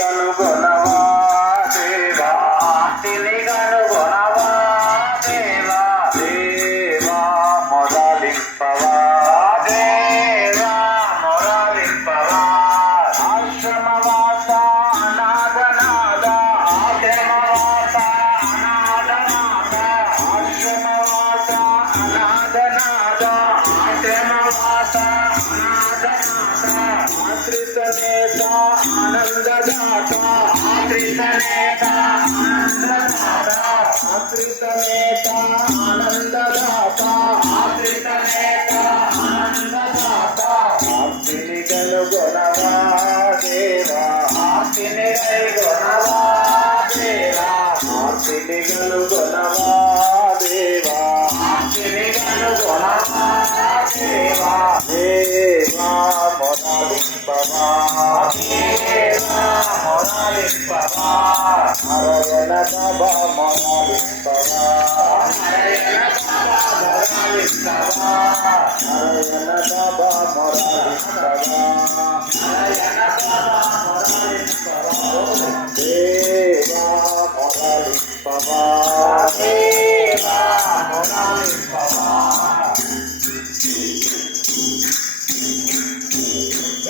కనుగొనవా దేవా ఆర్తిని కనుగొనవా దేవా దేవా మొదలింపవా దేవా మొదలింపవా ఆశ్రమవాస అనాథనాథ ఆశ్రమవాస అనాథనాథ ఆశ్రమవాస అనాథనాథ ఆశ్రమవాస అనాథనాథ ఆశ్రితనేత ఆనందదాత ఆశ్రితనేత ఆనందదాత ఆశ్రితనేత ఆనందదాత ఆశ్రితనేత ఆనందదాత ఆర్తిని కనుగొనవా దేవా ఆర్తిని కనుగొనవా దేవా ఆర్తిని కనుగొనవా దేవా ఆర్తిని కనుగొనవా దేవా దేవా మొదలింపవా దేవా మొదలింపవా నారాయణ బాబా మొదలింపవా నారాయణ బాబా మొదలింపవా నారాయణ బాబా మొదలింపవా